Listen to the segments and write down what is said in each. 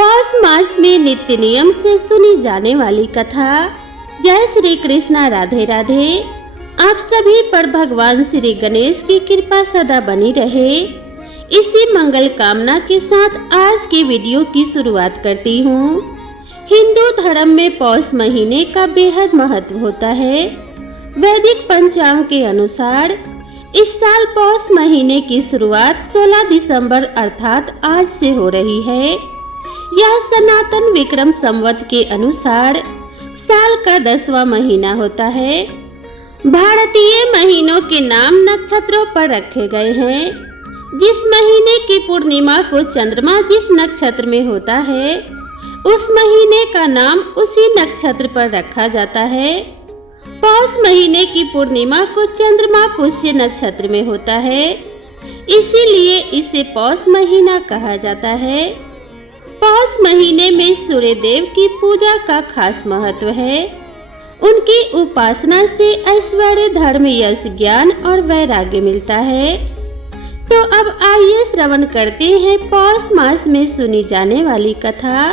पौष मास में नित्य नियम से सुनी जाने वाली कथा। जय श्री कृष्णा, राधे राधे। आप सभी पर भगवान श्री गणेश की कृपा सदा बनी रहे, इसी मंगल कामना के साथ आज के वीडियो की शुरुआत करती हूँ। हिंदू धर्म में पौष महीने का बेहद महत्व होता है। वैदिक पंचांग के अनुसार इस साल पौष महीने की शुरुआत 16 दिसंबर अर्थात आज से हो रही है। यह सनातन विक्रम संवत के अनुसार साल का 10वां महीना होता है। भारतीय महीनों के नाम नक्षत्रों पर रखे गए हैं। जिस महीने की पूर्णिमा को चंद्रमा जिस नक्षत्र में होता है, उस महीने का नाम उसी नक्षत्र पर रखा जाता है। पौष महीने की पूर्णिमा को चंद्रमा पुष्य नक्षत्र में होता है, इसीलिए इसे पौष महीना कहा जाता है। पौष महीने में सूर्य देव की पूजा का खास महत्व है। उनकी उपासना से ऐश्वर्य, धर्म, यश, ज्ञान और वैराग्य मिलता है। तो अब आइए श्रवण करते हैं पौष मास में सुनी जाने वाली कथा,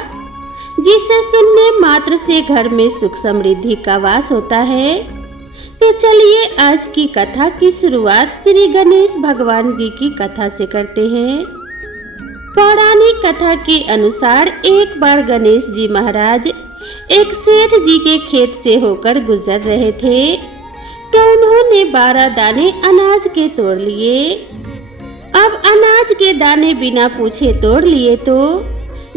जिसे सुनने मात्र से घर में सुख समृद्धि का वास होता है। तो चलिए आज की कथा की शुरुआत श्री गणेश भगवान जी की कथा से करते हैं। पौराणिक कथा के अनुसार एक बार गणेश जी महाराज एक सेठ जी के खेत से होकर गुजर रहे थे, तो उन्होंने 12 दाने अनाज के तोड़ लिए। अब अनाज के दाने बिना पूछे तोड़ लिए तो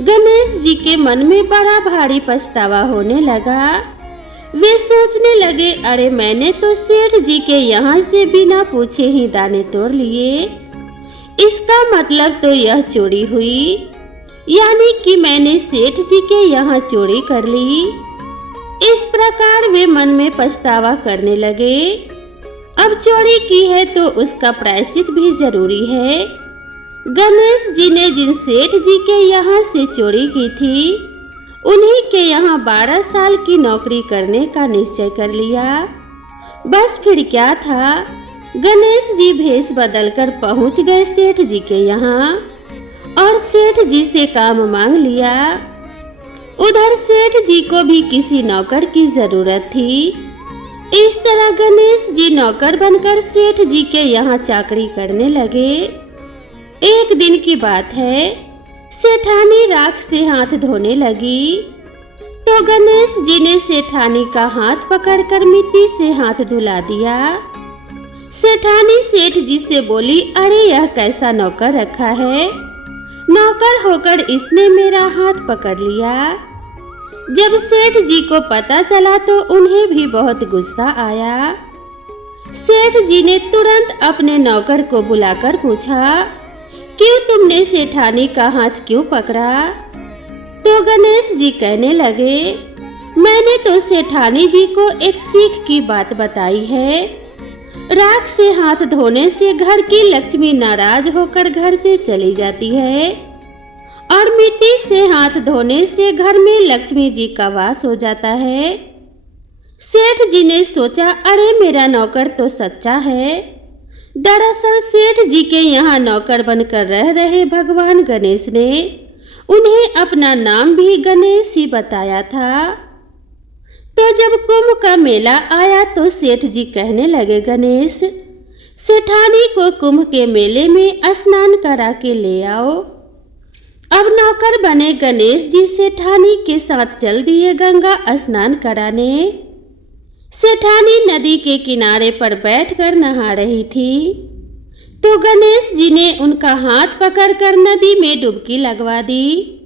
गणेश जी के मन में बड़ा भारी पछतावा होने लगा। वे सोचने लगे, अरे मैंने तो सेठ जी के यहाँ से बिना पूछे ही दाने तोड़ लिए, इसका मतलब तो यह चोरी हुई, यानी कि मैंने सेठ जी के यहाँ चोरी कर ली। इस प्रकार वे मन में पछतावा करने लगे। अब चोरी की है तो उसका प्रायश्चित भी जरूरी है। गणेश जी ने जिन सेठ जी के यहाँ से चोरी की थी, उन्हीं के यहाँ 12 साल की नौकरी करने का निश्चय कर लिया। बस फिर क्या था, गणेश जी भेष बदलकर पहुंच गए सेठ जी के यहाँ और सेठ जी से काम मांग लिया। उधर सेठ जी को भी किसी नौकर की जरूरत थी। इस तरह गणेश जी नौकर बनकर सेठ जी के यहाँ चाकरी करने लगे। एक दिन की बात है, सेठानी राख से हाथ धोने लगी, तो गणेश जी ने सेठानी का हाथ पकड़कर मिट्टी से हाथ धुला दिया। सेठानी सेठ जी से बोली, अरे यह कैसा नौकर रखा है, नौकर होकर इसने मेरा हाथ पकड़ लिया। जब सेठ जी को पता चला तो उन्हें भी बहुत गुस्सा आया। सेठ जी ने तुरंत अपने नौकर को बुलाकर पूछा, क्यों तुमने सेठानी का हाथ क्यों पकड़ा? तो गणेश जी कहने लगे, मैंने तो सेठानी जी को एक सीख की बात बताई है। राख से हाथ धोने से घर की लक्ष्मी नाराज होकर घर से चली जाती है, और मिट्टी से हाथ धोने से घर में लक्ष्मी जी का वास हो जाता है। सेठ जी ने सोचा, अरे मेरा नौकर तो सच्चा है। दरअसल सेठ जी के यहाँ नौकर बनकर रह रहे भगवान गणेश ने उन्हें अपना नाम भी गणेश ही बताया था। तो जब कुंभ का मेला आया तो सेठ जी कहने लगे, गणेश, सेठानी को कुंभ के मेले में स्नान करा के ले आओ। अब नौकर बने गणेश जी सेठानी के साथ चल दिए गंगा स्नान कराने। सेठानी नदी के किनारे पर बैठकर नहा रही थी, तो गणेश जी ने उनका हाथ पकड़कर नदी में डुबकी लगवा दी।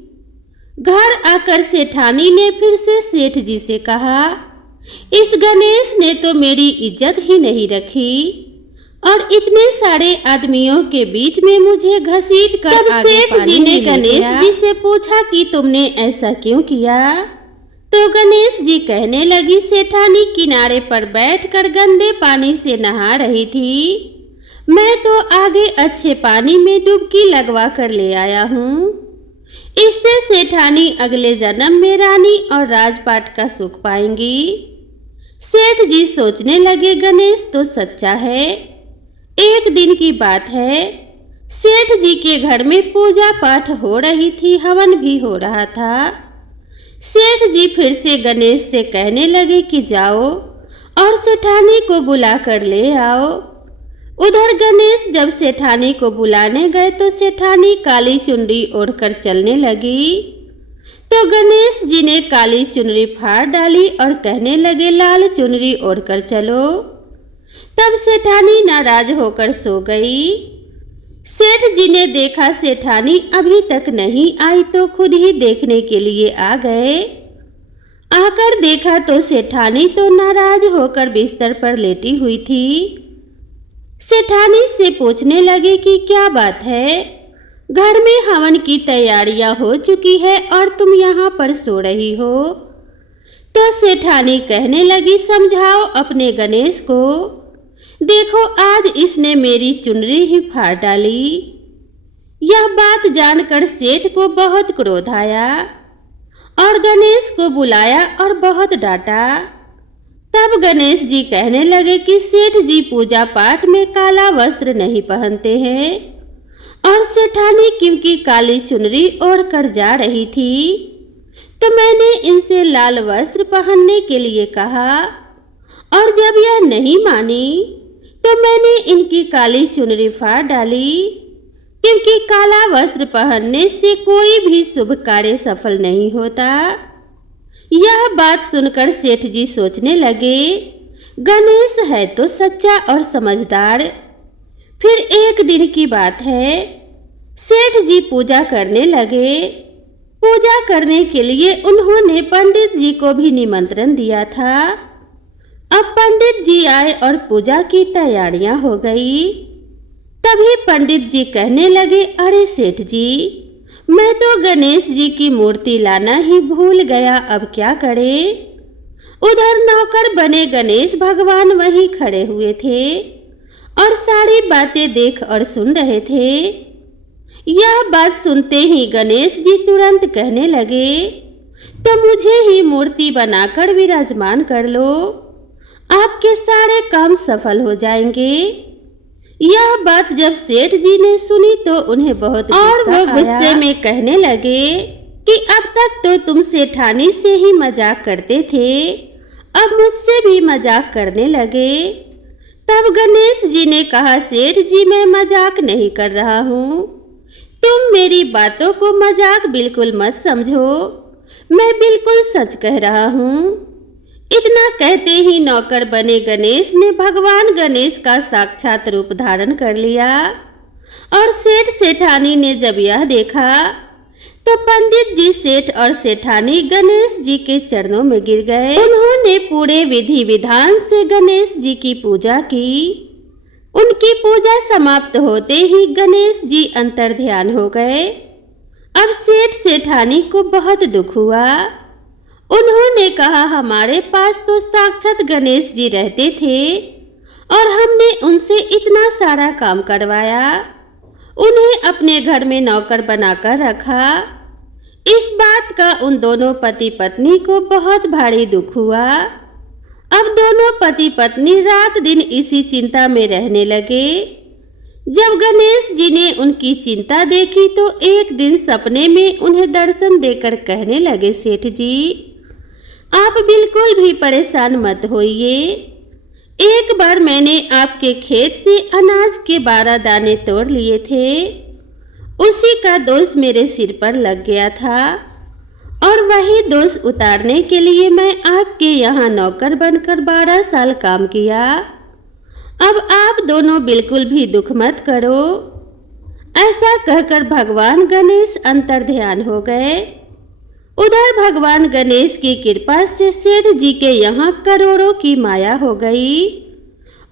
घर आकर सेठानी ने फिर से सेठ जी से कहा, इस गणेश ने तो मेरी इज्जत ही नहीं रखी और इतने सारे आदमियों के बीच में मुझे घसीट कर आगे सेठ जी ने गणेश जी से पूछा कि तुमने ऐसा क्यों किया? तो गणेश जी कहने लगी, सेठानी किनारे पर बैठकर गंदे पानी से नहा रही थी, मैं तो आगे अच्छे पानी में डुबकी लगवा कर ले आया हूँ। इससे सेठानी अगले जन्म में रानी और राजपाट का सुख पाएंगी। सेठ जी सोचने लगे, गणेश तो सच्चा है। एक दिन की बात है, सेठ जी के घर में पूजा पाठ हो रही थी, हवन भी हो रहा था। सेठ जी फिर से गणेश से कहने लगे कि जाओ और सेठानी को बुला कर ले आओ। उधर गणेश जब सेठानी को बुलाने गए तो सेठानी काली चुनरी ओढ़कर चलने लगी। तो गणेश जी ने काली चुनरी फाड़ डाली और कहने लगे लाल चुनरी ओढ़कर चलो। तब सेठानी नाराज होकर सो गई। सेठ जी ने देखा सेठानी अभी तक नहीं आई तो खुद ही देखने के लिए आ गए। आकर देखा तो सेठानी तो नाराज होकर बिस्तर पर लेटी हुई थी। सेठानी से पूछने लगे कि क्या बात है, घर में हवन की तैयारियां हो चुकी है और तुम यहाँ पर सो रही हो। तो सेठानी कहने लगी समझाओ अपने गणेश को, देखो आज इसने मेरी चुनरी ही फाड़ डाली। यह बात जानकर सेठ को बहुत क्रोध आया और गणेश को बुलाया और बहुत डांटा। तब गणेश जी कहने लगे कि सेठ जी पूजा पाठ में काला वस्त्र नहीं पहनते हैं और सेठानी क्योंकि काली चुनरी ओढ़कर जा रही थी तो मैंने इनसे लाल वस्त्र पहनने के लिए कहा और जब यह नहीं मानी तो मैंने इनकी काली चुनरी फाड़ डाली, क्योंकि काला वस्त्र पहनने से कोई भी शुभ कार्य सफल नहीं होता। यह बात सुनकर सेठ जी सोचने लगे गणेश है तो सच्चा और समझदार। फिर एक दिन की बात है, सेठ जी पूजा करने लगे। पूजा करने के लिए उन्होंने पंडित जी को भी निमंत्रण दिया था। अब पंडित जी आए और पूजा की तैयारियां हो गई। तभी पंडित जी कहने लगे अरे सेठ जी, मैं तो गणेश जी की मूर्ति लाना ही भूल गया, अब क्या करें। उधर नौकर बने गणेश भगवान वहीं खड़े हुए थे और सारी बातें देख और सुन रहे थे। यह बात सुनते ही गणेश जी तुरंत कहने लगे तो मुझे ही मूर्ति बनाकर विराजमान कर लो, आपके सारे काम सफल हो जाएंगे। यह बात जब सेठ जी ने सुनी तो उन्हें बहुत और वो गुस्से में कहने लगे कि अब तक तो तुम सेठानी से ही मजाक करते थे, अब मुझसे भी मजाक करने लगे। तब गणेश जी ने कहा सेठ जी मैं मजाक नहीं कर रहा हूँ, तुम मेरी बातों को मजाक बिल्कुल मत समझो, मैं बिल्कुल सच कह रहा हूँ। इतना कहते ही नौकर बने गणेश ने भगवान गणेश का साक्षात रूप धारण कर लिया और सेठ सेठानी ने जब यह देखा तो पंडित जी सेठ और सेठानी गणेश जी के चरणों में गिर गए। उन्होंने पूरे विधि विधान से गणेश जी की पूजा की। उनकी पूजा समाप्त होते ही गणेश जी अंतर ध्यान हो गए। अब सेठ सेठानी को बहुत दुख हुआ। उन्होंने कहा हमारे पास तो साक्षात गणेश जी रहते थे और हमने उनसे इतना सारा काम करवाया, उन्हें अपने घर में नौकर बनाकर रखा। इस बात का उन दोनों पति पत्नी को बहुत भारी दुख हुआ। अब दोनों पति पत्नी रात दिन इसी चिंता में रहने लगे। जब गणेश जी ने उनकी चिंता देखी तो एक दिन सपने में उन्हें दर्शन देकर कहने लगे सेठ जी आप बिल्कुल भी परेशान मत होइए। एक बार मैंने आपके खेत से अनाज के 12 दाने तोड़ लिए थे, उसी का दोष मेरे सिर पर लग गया था और वही दोष उतारने के लिए मैं आपके यहाँ नौकर बनकर 12 साल काम किया। अब आप दोनों बिल्कुल भी दुख मत करो। ऐसा कहकर भगवान गणेश अंतर ध्यान हो गए। उधर भगवान गणेश की कृपा से सेठ जी के यहाँ करोड़ों की माया हो गई।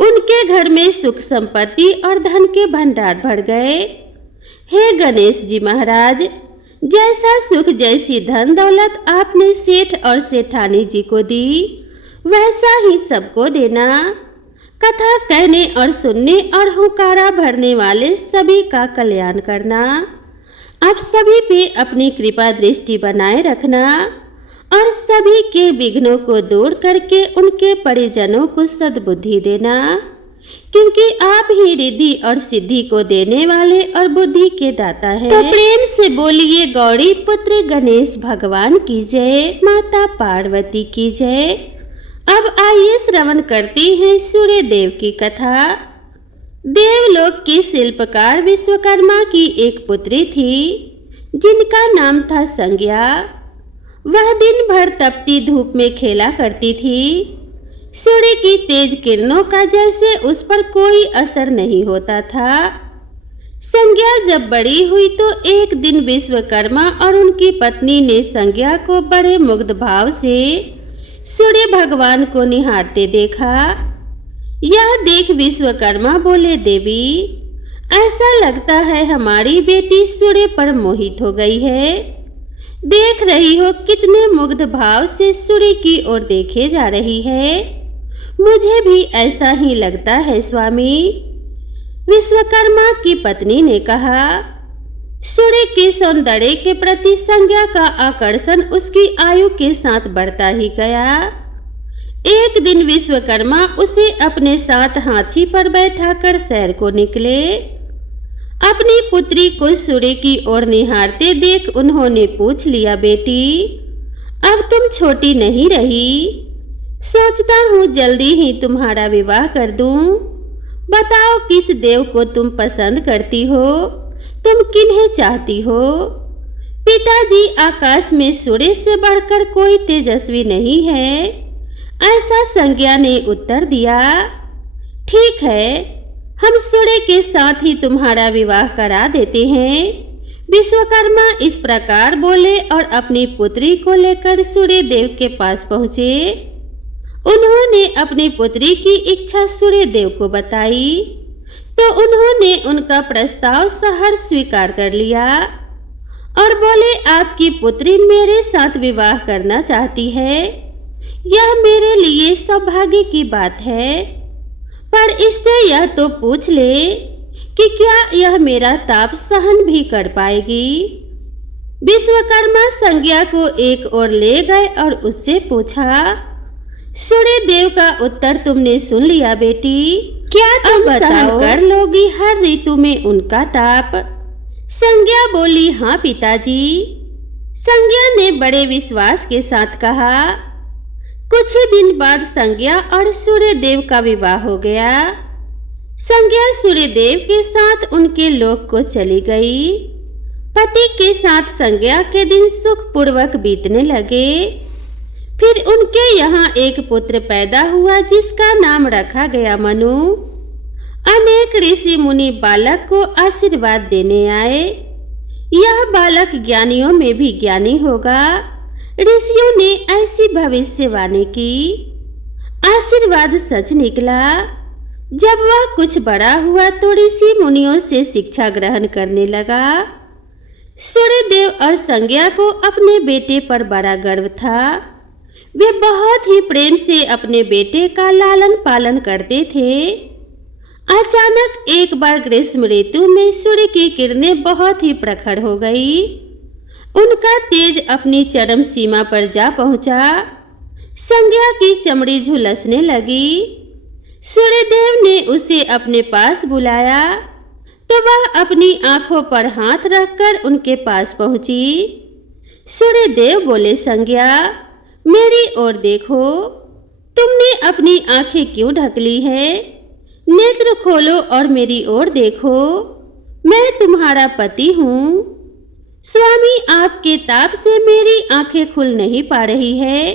उनके घर में सुख संपत्ति और धन के भंडार भर गए। हे गणेश जी महाराज, जैसा सुख जैसी धन दौलत आपने सेठ और सेठानी जी को दी वैसा ही सबको देना। कथा कहने और सुनने और हुंकारा भरने वाले सभी का कल्याण करना। आप सभी पे अपनी कृपा दृष्टि बनाए रखना और सभी के विघ्नों को दूर करके उनके परिजनों को सद्बुद्धि देना। क्योंकि आप ही रिद्धि और सिद्धि को देने वाले और बुद्धि के दाता हैं। तो प्रेम से बोलिए गौरी पुत्र गणेश भगवान की जय, माता पार्वती की जय। अब आइए श्रवण करते हैं सूर्य देव की कथा। देवलोक के शिल्पकार विश्वकर्मा की एक पुत्री थी जिनका नाम था संज्ञा। वह दिन भर तपती धूप में खेला करती थी। सूर्य की तेज किरणों का जैसे उस पर कोई असर नहीं होता था। संज्ञा जब बड़ी हुई तो एक दिन विश्वकर्मा और उनकी पत्नी ने संज्ञा को बड़े मुग्ध भाव से सूर्य भगवान को निहारते देखा। यह देख विश्वकर्मा बोले, देवी, ऐसा लगता है हमारी बेटी सूर्य पर मोहित हो गई है। देख रही हो कितने मुग्ध भाव से सूर्य की ओर देखे जा रही है। मुझे भी ऐसा ही लगता है स्वामी। विश्वकर्मा की पत्नी ने कहा। सूर्य के सौंदर्य के प्रति संज्ञा का आकर्षण उसकी आयु के साथ बढ़ता ही गया। एक दिन विश्वकर्मा उसे अपने साथ हाथी पर बैठाकर सैर को निकले। अपनी पुत्री को सूर्य की ओर निहारते देख उन्होंने पूछ लिया, बेटी, अब तुम छोटी नहीं रही। सोचता हूँ जल्दी ही तुम्हारा विवाह कर दूं। बताओ किस देव को तुम पसंद करती हो, तुम किन्हें चाहती हो। पिताजी, आकाश में सूर्य से बढ़कर कोई तेजस्वी नहीं है, ऐसा संज्ञा ने उत्तर दिया। ठीक है, हम सूर्य के साथ ही तुम्हारा विवाह करा देते हैं। विश्वकर्मा इस प्रकार बोले और अपनी पुत्री को लेकर सूर्य देव के पास पहुँचे। उन्होंने अपनी पुत्री की इच्छा सूर्य देव को बताई तो उन्होंने उनका प्रस्ताव सहर्ष स्वीकार कर लिया और बोले, आपकी पुत्री मेरे साथ विवाह करना चाहती है। यह मेरे लिए सौभाग्य की बात है, पर इससे यह तो पूछ ले कि क्या यह मेरा ताप सहन भी कर पाएगी। विश्वकर्मा संज्ञा को एक ओर ले गए और उससे पूछा, सूर्य देव का उत्तर तुमने सुन लिया बेटी, क्या तुम सहन कर लोगी हर ऋतु में उनका ताप। संज्ञा बोली, हाँ पिताजी। संज्ञा ने बड़े विश्वास के साथ कहा। कुछ ही दिन बाद संज्ञा और सूर्य देव का विवाह हो गया। संज्ञा सूर्य देव के साथ उनके लोक को चली गई। पति के साथ संज्ञा के दिन सुखपूर्वक बीतने लगे। फिर उनके यहाँ एक पुत्र पैदा हुआ जिसका नाम रखा गया मनु। अनेक ऋषि मुनि बालक को आशीर्वाद देने आए। यह बालक ज्ञानियों में भी ज्ञानी होगा। ऋषियों ने ऐसी भविष्यवाणी की। आशीर्वाद सच निकला। जब वह कुछ बड़ा हुआ तो ऋषि मुनियों से शिक्षा ग्रहण करने लगा। सूर्यदेव और संज्ञा को अपने बेटे पर बड़ा गर्व था। वे बहुत ही प्रेम से अपने बेटे का लालन पालन करते थे। अचानक एक बार ग्रीष्म ऋतु में सूर्य की किरणें बहुत ही प्रखर हो गई। उनका तेज अपनी चरम सीमा पर जा पहुंचा। संज्ञा की चमड़ी झुलसने लगी। सूर्यदेव ने उसे अपने पास बुलाया तो वह अपनी आंखों पर हाथ रखकर उनके पास पहुंची। सूर्यदेव बोले, संज्ञा, मेरी ओर देखो। तुमने अपनी आंखें क्यों ढक ली है? नेत्र खोलो और मेरी ओर देखो। मैं तुम्हारा पति हूँ। स्वामी, आपके ताप से मेरी आंखें खुल नहीं पा रही है।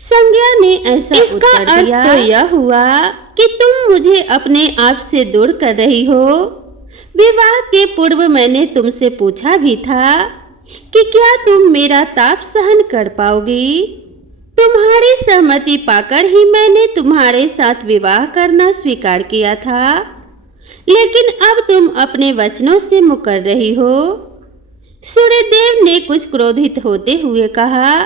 संज्ञा ने ऐसा उत्तर दिया। तो यह हुआ कि तुम मुझे अपने आप से दूर कर रही हो। विवाह के पूर्व मैंने तुमसे पूछा भी था कि क्या तुम मेरा ताप सहन कर पाओगी। तुम्हारी सहमति पाकर ही मैंने तुम्हारे साथ विवाह करना स्वीकार किया था, लेकिन अब तुम अपने वचनों से मुकर रही हो। सूर्यदेव ने कुछ क्रोधित होते हुए कहा,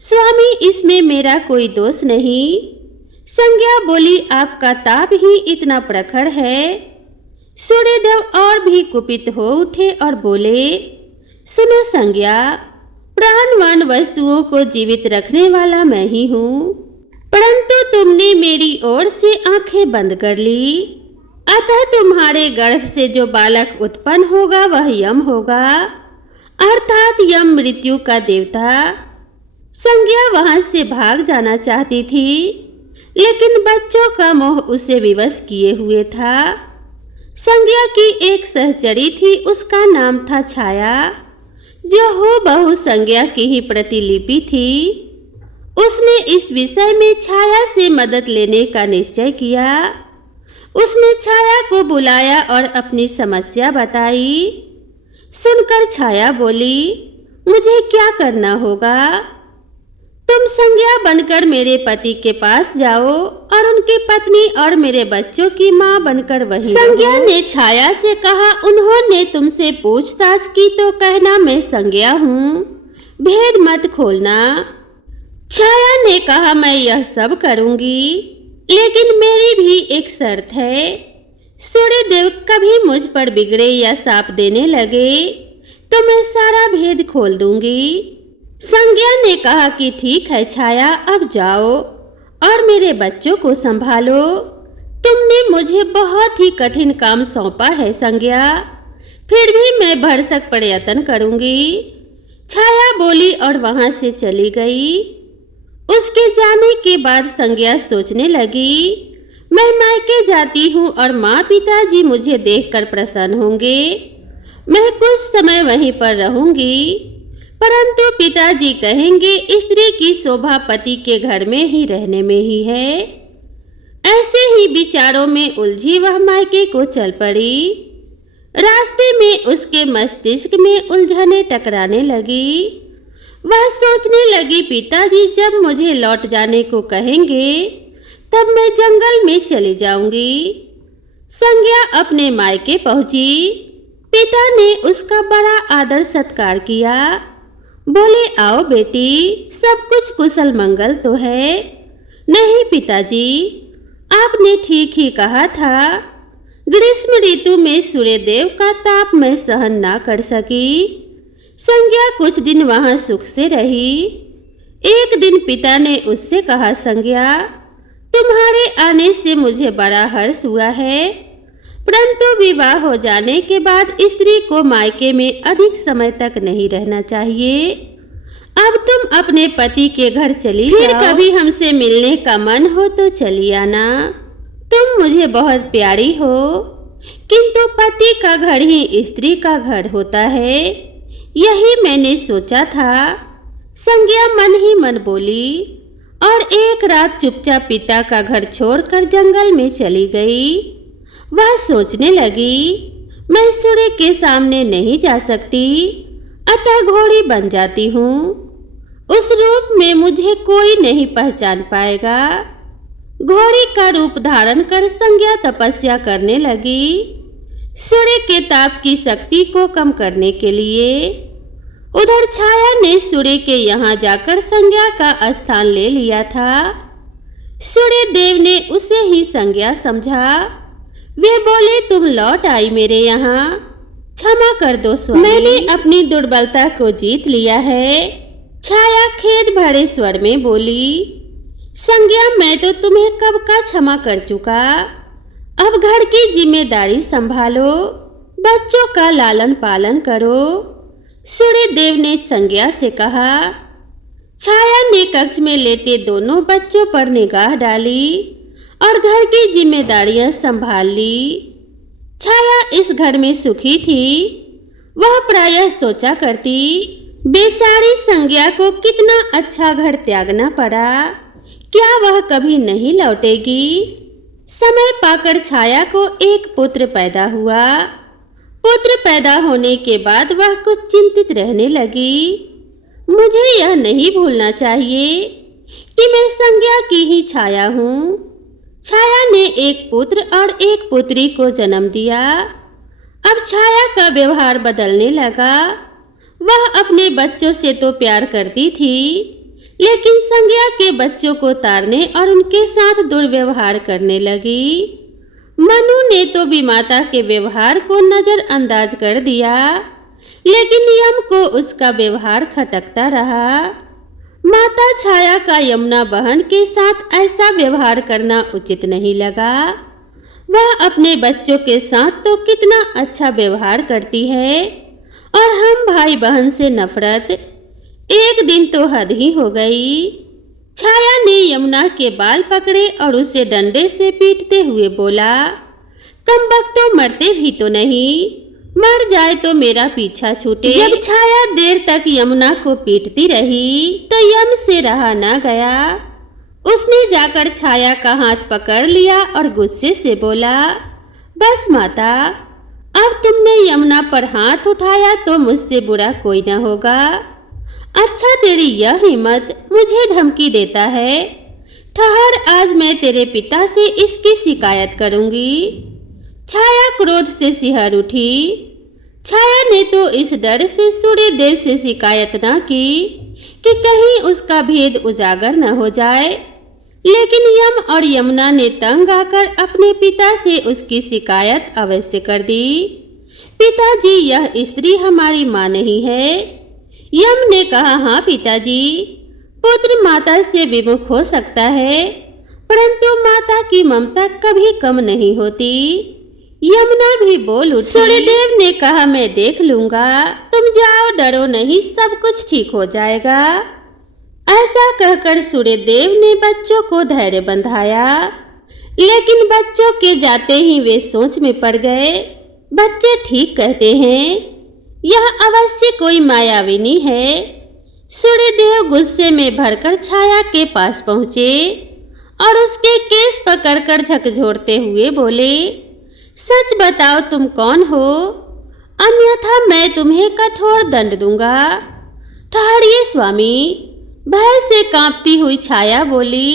स्वामी, इसमें मेरा कोई दोष नहीं। संज्ञा बोली, आपका ताप ही इतना प्रखर है। सूर्यदेव और भी कुपित हो उठे और बोले, सुनो संज्ञा, प्राणवान वस्तुओं को जीवित रखने वाला मैं ही हूँ। परंतु तुमने मेरी ओर से आंखें बंद कर ली, अतः तुम्हारे गर्भ से जो बालक उत्पन्न होगा वह यम होगा, अर्थात यम मृत्यु का देवता। संज्ञा वहां से भाग जाना चाहती थी, लेकिन बच्चों का मोह उसे विवश किए हुए था। संज्ञा की एक सहचरी थी, उसका नाम था छाया, जो हूबहू संज्ञा की ही प्रतिलिपि थी। उसने इस विषय में छाया से मदद लेने का निश्चय किया। उसने छाया को बुलाया और अपनी समस्या बताई। सुनकर छाया बोली, मुझे क्या करना होगा? तुम संज्ञा बनकर मेरे पति के पास जाओ और उनकी पत्नी और मेरे बच्चों की माँ बनकर वहीं संज्ञा ने छाया से कहा, उन्होंने तुमसे पूछताछ की तो कहना मैं संज्ञा हूँ, भेद मत खोलना। छाया ने कहा, मैं यह सब करूँगी, लेकिन मेरी भी एक शर्त है। सूर्यदेव कभी मुझ पर बिगड़े या शाप देने लगे तो मैं सारा भेद खोल दूंगी। संज्ञा ने कहा कि ठीक है छाया, अब जाओ और मेरे बच्चों को संभालो। तुमने मुझे बहुत ही कठिन काम सौंपा है संज्ञा, फिर भी मैं भरसक प्रयत्न करूंगी। छाया बोली और वहां से चली गई। उसके जाने के बाद संज्ञा सोचने लगी, मैं मायके जाती हूँ और माँ पिताजी मुझे देखकर प्रसन्न होंगे। मैं कुछ समय वहीं पर रहूंगी, परंतु पिताजी कहेंगे स्त्री की शोभा पति के घर में ही रहने में ही है। ऐसे ही विचारों में उलझी वह मायके को चल पड़ी। रास्ते में उसके मस्तिष्क में उलझने टकराने लगी। वह सोचने लगी, पिताजी जब मुझे लौट जाने को कहेंगे तब मैं जंगल में चली जाऊंगी। संज्ञा अपने मायके पहुंची। पिता ने उसका बड़ा आदर सत्कार किया। बोले, आओ बेटी, सब कुछ कुशल मंगल तो है? नहीं पिताजी, आपने ठीक ही कहा था। ग्रीष्म ऋतु में सूर्यदेव का ताप मैं सहन ना कर सकी। संज्ञा कुछ दिन वहां सुख से रही। एक दिन पिता ने उससे कहा, संज्ञा तुम्हारे आने से मुझे बड़ा हर्ष हुआ है, परंतु विवाह हो जाने के बाद स्त्री को मायके में अधिक समय तक नहीं रहना चाहिए। अब तुम अपने पति के घर चली जाओ। फिर कभी हमसे मिलने का मन हो तो चली आना। तुम मुझे बहुत प्यारी हो, किंतु पति का घर ही स्त्री का घर होता है, यही मैंने सोचा था। संज्ञा मन ही मन बोली और एक रात चुपचाप पिता का घर छोड़कर जंगल में चली गई। वह सोचने लगी, मैं सूर्य के सामने नहीं जा सकती, अतः घोड़ी बन जाती हूँ। उस रूप में मुझे कोई नहीं पहचान पाएगा। घोड़ी का रूप धारण कर संज्ञा तपस्या करने लगी, सूर्य के ताप की शक्ति को कम करने के लिए। उधर छाया ने सूर्य के यहाँ जाकर संज्ञा का स्थान ले लिया था। सूर्य देव ने उसे ही संज्ञा समझा। वे बोले, तुम लौट आई मेरे यहाँ, क्षमा कर दो स्वामी, मैंने अपनी दुर्बलता को जीत लिया है। छाया खेद भरे स्वर में बोली, संज्ञा मैं तो तुम्हें कब का क्षमा कर चुका। अब घर की जिम्मेदारी संभालो, बच्चों का लालन पालन करो। सूर्य देव ने संज्ञा से कहा। छाया ने कक्ष में लेटे दोनों बच्चों पर निगाह डाली और घर की जिम्मेदारियां संभाल ली। छाया इस घर में सुखी थी। वह प्रायः सोचा करती, बेचारी संज्ञा को कितना अच्छा घर त्यागना पड़ा, क्या वह कभी नहीं लौटेगी। समय पाकर छाया को एक पुत्र पैदा हुआ। पुत्र पैदा होने के बाद वह कुछ चिंतित रहने लगी। मुझे यह नहीं भूलना चाहिए कि मैं संज्ञा की ही छाया हूँ। छाया ने एक पुत्र और एक पुत्री को जन्म दिया। अब छाया का व्यवहार बदलने लगा। वह अपने बच्चों से तो प्यार करती थी, लेकिन संज्ञा के बच्चों को ताड़ने और उनके साथ दुर्व्यवहार करने लगी। मनु ने तो विमाता के व्यवहार को नजरअंदाज कर दिया, लेकिन यम को उसका व्यवहार खटकता रहा। माता छाया का यमुना बहन के साथ ऐसा व्यवहार करना उचित नहीं लगा। वह अपने बच्चों के साथ तो कितना अच्छा व्यवहार करती है और हम भाई बहन से नफरत। एक दिन तो हद ही हो गई। छाया ने यमुना के बाल पकड़े और उसे डंडे से पीटते हुए बोला, कमबख्त तो मरते भी तो नहीं, मर जाए तो मेरा पीछा छूटे। जब छाया देर तक यमुना को पीटती रही तो यम से रहा ना गया। उसने जाकर छाया का हाथ पकड़ लिया और गुस्से से बोला, बस माता, अब तुमने यमुना पर हाथ उठाया तो मुझसे बुरा कोई न होगा। अच्छा, तेरी यह हिम्मत मुझे धमकी देता है। ठहर, आज मैं तेरे पिता से इसकी शिकायत करूंगी। छाया क्रोध से सिहर उठी। छाया ने तो इस डर से सूर्यदेव से शिकायत न की कि कहीं उसका भेद उजागर न हो जाए, लेकिन यम और यमुना ने तंग आकर अपने पिता से उसकी शिकायत अवश्य कर दी। पिताजी, यह स्त्री हमारी माँ नहीं है। यम ने कहा, हाँ पिताजी, पुत्र माता से विमुख हो सकता है, परंतु माता की ममता कभी कम नहीं होती। यमुना भी बोल उठी। सूर्यदेव ने कहा, मैं देख लूंगा, तुम जाओ, डरो नहीं, सब कुछ ठीक हो जाएगा। ऐसा कहकर सूर्यदेव ने बच्चों को धैर्य बंधाया, लेकिन बच्चों के जाते ही वे सोच में पड़ गए। बच्चे ठीक कहते हैं, यह अवश्य कोई मायाविनी है। सूर्यदेव गुस्से में भरकर छाया के पास पहुंचे और उसके केस पकड़कर झकझोरते हुए बोले, सच बताओ, तुम कौन हो? अन्यथा मैं तुम्हें कठोर दंड दूंगा। ठहरिए स्वामी, भय से कांपती हुई छाया बोली,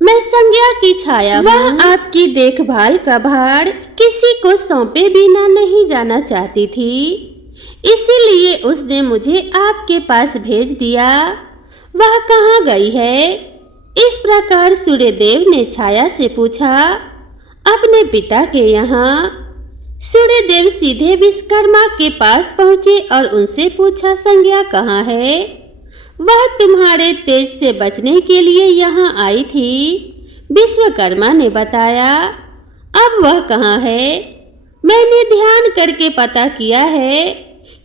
मैं संज्ञा की छाया हूँ। वह आपकी देखभाल का भार किसी को सौंपे बिना नहीं जाना चाहती थी, इसीलिए उसने मुझे आपके पास भेज दिया। वह कहाँ गई है? इस प्रकार सूर्यदेव ने छाया से पूछा। अपने पिता के यहाँ। सूर्यदेव सीधे विश्वकर्मा के पास पहुँचे और उनसे पूछा, संज्ञा कहाँ है? वह तुम्हारे तेज से बचने के लिए यहाँ आई थी, विश्वकर्मा ने बताया। अब वह कहाँ है? मैंने ध्यान करके पता किया है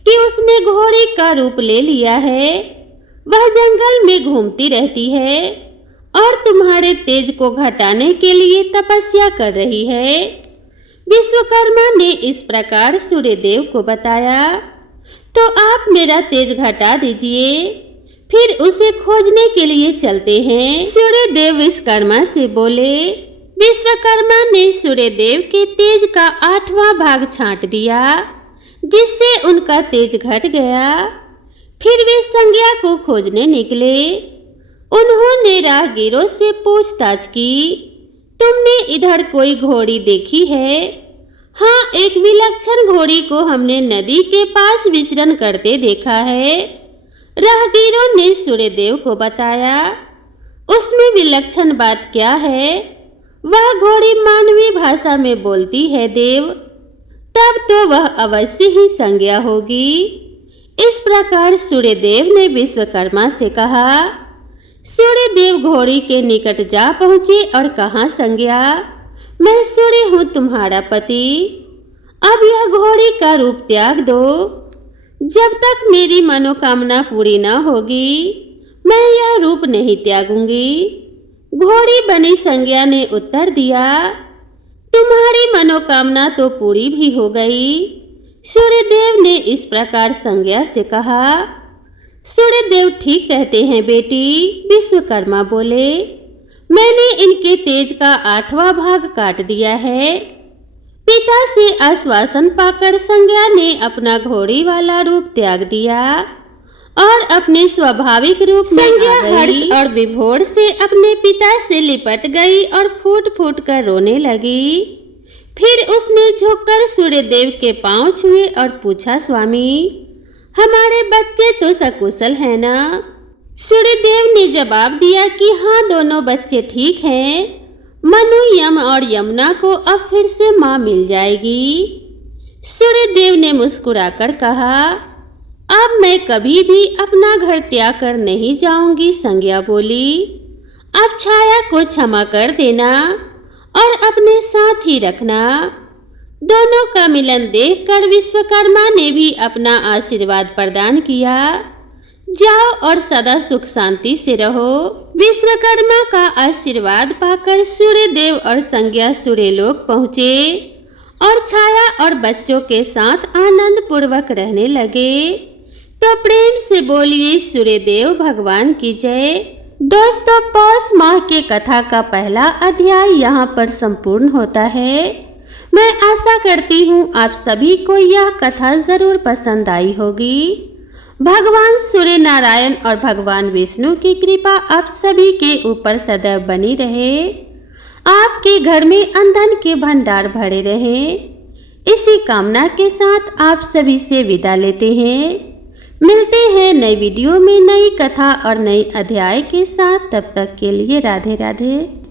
कि उसने घोड़ी का रूप ले लिया है। वह जंगल में घूमती रहती है और तुम्हारे तेज को घटाने के लिए तपस्या कर रही है। विश्वकर्मा ने इस प्रकार सूर्यदेव को बताया। तो आप मेरा तेज घटा दीजिए, फिर उसे खोजने के लिए चलते हैं। सूर्यदेव विश्वकर्मा से बोले। विश्वकर्मा ने सूर्यदेव के तेज का 8वां भाग छांट दिया, जिससे उनका तेज घट गया। फिर वे संज्ञा को खोजने निकले। उन्होंने राहगीरों से पूछताछ की, तुमने इधर कोई घोड़ी देखी है? हाँ, एक विलक्षण घोड़ी को हमने नदी के पास विचरण करते देखा है, राहगीरों ने सूर्यदेव को बताया। उसमें विलक्षण बात क्या है? वह घोड़ी मानवीय भाषा में बोलती है देव, तब तो वह अवश्य ही संज्ञा होगी। इस प्रकार सूर्यदेव ने विश्वकर्मा से कहा। सूर्यदेव घोड़ी के निकट जा पहुंचे और कहा, संज्ञा, मैं सूर्य हूँ, तुम्हारा पति। अब यह घोड़ी का रूप त्याग दो। जब तक मेरी मनोकामना पूरी न होगी, मैं यह रूप नहीं त्यागूंगी। घोड़ी बनी संज्ञा ने उत्तर दिया, तुम्हारी मनोकामना तो पूरी भी हो गई। सूर्यदेव ने इस प्रकार संज्ञा से कहा। सूर्यदेव ठीक कहते हैं बेटी, विश्वकर्मा बोले। मैंने इनके तेज का 8वां भाग काट दिया है। पिता से आश्वासन पाकर संज्ञा ने अपना घोड़ी वाला रूप त्याग दिया और अपने स्वाभाविक रूप में संज्ञा हर्ष और विभोर से अपने पिता से लिपट गई और फूट फूट कर रोने लगी। फिर उसने झुककर सूर्यदेव के पांव छुए और पूछा, स्वामी, हमारे बच्चे तो सकुशल हैं ना? सूर्यदेव ने जवाब दिया कि हाँ, दोनों बच्चे ठीक हैं। मनु, यम और यमुना को अब फिर से माँ मिल जाएगी। सूर्यदेव ने मुस्कुराकर कहा, अब मैं कभी भी अपना घर त्याग कर नहीं जाऊंगी, संज्ञा बोली। अब छाया को क्षमा कर देना और अपने साथ ही रखना। दोनों का मिलन देखकर विश्वकर्मा ने भी अपना आशीर्वाद प्रदान किया। जाओ और सदा सुख शांति से रहो। विश्वकर्मा का आशीर्वाद पाकर सूर्यदेव और संज्ञा सूर्यलोक पहुँचे और छाया और बच्चों के साथ आनंद पूर्वक रहने लगे। तो प्रेम से बोलिए सूर्यदेव भगवान की जय। दोस्तों, पौष माह के कथा का पहला अध्याय यहाँ पर संपूर्ण होता है। मैं आशा करती हूँ आप सभी को यह कथा जरूर पसंद आई होगी। भगवान सूर्य नारायण और भगवान विष्णु की कृपा आप सभी के ऊपर सदैव बनी रहे। आपके घर में अन्न के भंडार भरे रहे। इसी कामना के साथ आप सभी से विदा लेते हैं। मिलते हैं नई वीडियो में नई कथा और नई अध्याय के साथ। तब तक के लिए राधे राधे।